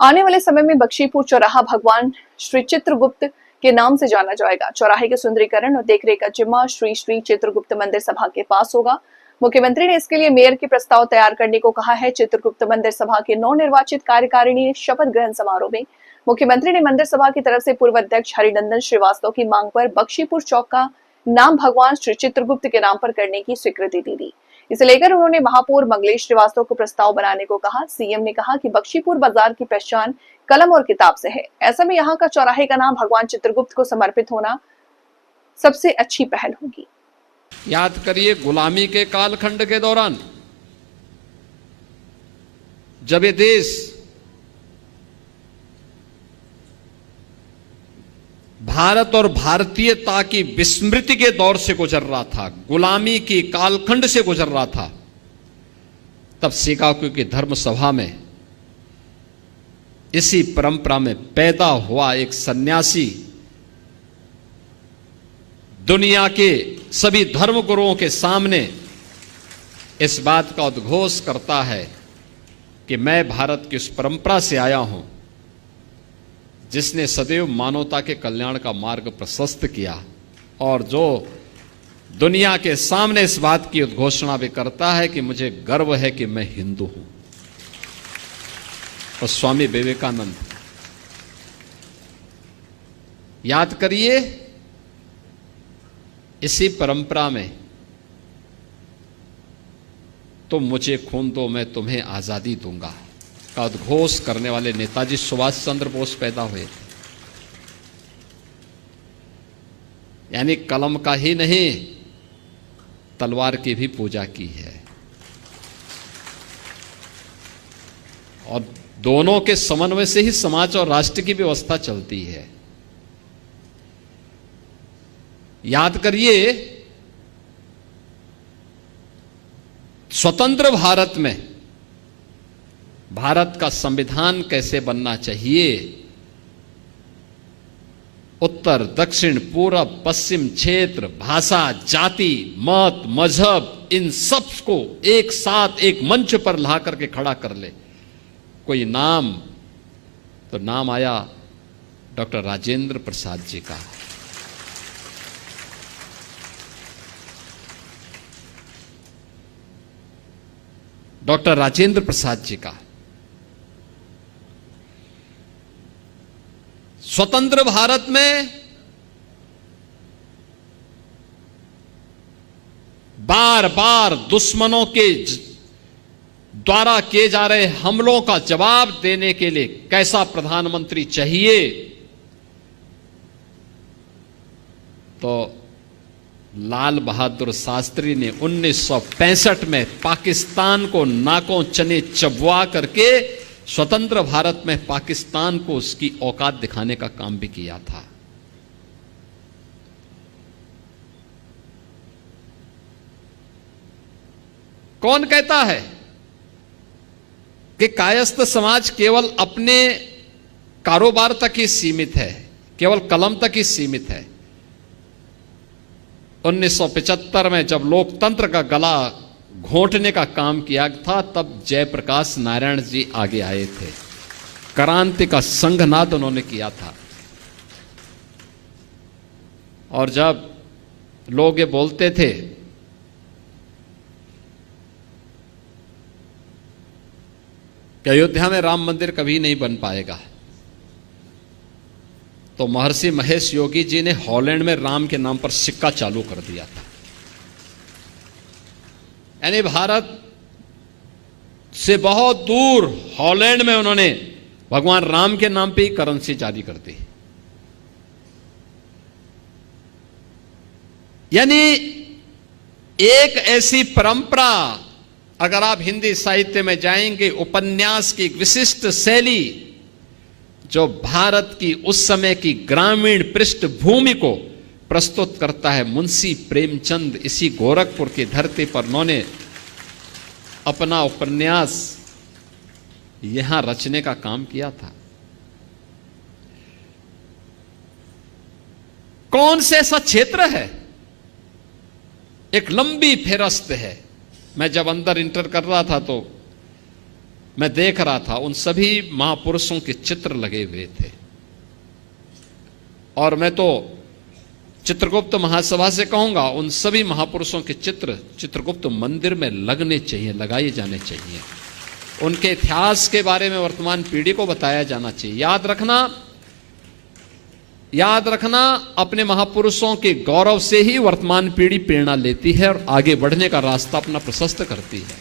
आने वाले समय में बख्शीपुर चौराहा भगवान श्री चित्रगुप्त के नाम से जाना जाएगा। चौराहे के सुंदरीकरण और देखरेख का जिम्मा श्री श्री चित्रगुप्त मंदिर सभा के पास होगा। मुख्यमंत्री ने इसके लिए मेयर के प्रस्ताव तैयार करने को कहा है। चित्रगुप्त मंदिर सभा के नवनिर्वाचित कार्यकारिणी शपथ ग्रहण समारोह में मुख्यमंत्री ने मंदिर सभा की तरफ से पूर्व अध्यक्ष हरिनंदन श्रीवास्तव की मांग पर बख्शीपुर चौक का नाम भगवान श्री चित्रगुप्त के नाम पर करने की स्वीकृति दी थी। इसे लेकर उन्होंने महापौर मंगलेश श्रीवास्तव को प्रस्ताव बनाने को कहा। सीएम ने कहा कि बख्शीपुर बाजार की पहचान कलम और किताब से है, ऐसे में यहाँ का चौराहे का नाम भगवान चित्रगुप्त को समर्पित होना सबसे अच्छी पहल होगी। याद करिए, गुलामी के कालखंड के दौरान जब ये देश भारत और भारतीयता की विस्मृति के दौर से गुजर रहा था, गुलामी की कालखंड से गुजर रहा था, तब शिकागो की धर्म सभा में इसी परंपरा में पैदा हुआ एक सन्यासी दुनिया के सभी धर्म गुरुओं के सामने इस बात का उद्घोष करता है कि मैं भारत की उस परंपरा से आया हूं जिसने सदैव मानवता के कल्याण का मार्ग प्रशस्त किया, और जो दुनिया के सामने इस बात की उद्घोषणा भी करता है कि मुझे गर्व है कि मैं हिंदू हूं। और स्वामी विवेकानंद, याद करिए, इसी परंपरा में तुम मुझे खून दो मैं तुम्हें आजादी दूंगा का उद्घोष करने वाले नेताजी सुभाष चंद्र बोस पैदा हुए। यानी कलम का ही नहीं, तलवार की भी पूजा की है, और दोनों के समन्वय से ही समाज और राष्ट्र की व्यवस्था चलती है। याद करिए, स्वतंत्र भारत में भारत का संविधान कैसे बनना चाहिए, उत्तर दक्षिण पूरब पश्चिम क्षेत्र, भाषा, जाति, मत, मजहब, इन सब को एक साथ एक मंच पर ला करके खड़ा कर ले कोई नाम, तो नाम आया डॉक्टर राजेंद्र प्रसाद जी का। डॉक्टर राजेंद्र प्रसाद जी का। स्वतंत्र भारत में बार बार दुश्मनों के द्वारा किए जा रहे हमलों का जवाब देने के लिए कैसा प्रधानमंत्री चाहिए, तो लाल बहादुर शास्त्री ने 1965 में पाकिस्तान को नाकों चने चबवा करके स्वतंत्र भारत में पाकिस्तान को उसकी औकात दिखाने का काम भी किया था। कौन कहता है कि कायस्थ समाज केवल अपने कारोबार तक ही सीमित है, केवल कलम तक ही सीमित है। 1975 में जब लोकतंत्र का गला घोंटने का काम किया था, तब जयप्रकाश नारायण जी आगे आए थे, क्रांति का संघनाद उन्होंने किया था। और जब लोग ये बोलते थे कि अयोध्या में राम मंदिर कभी नहीं बन पाएगा, तो महर्षि महेश योगी जी ने हॉलैंड में राम के नाम पर सिक्का चालू कर दिया था। यानी भारत से बहुत दूर हॉलैंड में उन्होंने भगवान राम के नाम पे ही करेंसी जारी कर दी। यानी एक ऐसी परंपरा, अगर आप हिंदी साहित्य में जाएंगे, उपन्यास की एक विशिष्ट शैली जो भारत की उस समय की ग्रामीण पृष्ठभूमि को प्रस्तुत करता है। मुंशी प्रेमचंद इसी गोरखपुर की धरती पर उन्होंने अपना उपन्यास यहां रचने का काम किया था। कौन से ऐसा क्षेत्र है, एक लंबी फेरस्त है। मैं जब अंदर इंटर कर रहा था तो मैं देख रहा था उन सभी महापुरुषों के चित्र लगे हुए थे। और मैं तो चित्रगुप्त महासभा से कहूंगा उन सभी महापुरुषों के चित्र चित्रगुप्त मंदिर में लगने चाहिए, लगाए जाने चाहिए। उनके इतिहास के बारे में वर्तमान पीढ़ी को बताया जाना चाहिए। याद रखना अपने महापुरुषों के गौरव से ही वर्तमान पीढ़ी प्रेरणा लेती है और आगे बढ़ने का रास्ता अपना प्रशस्त करती है।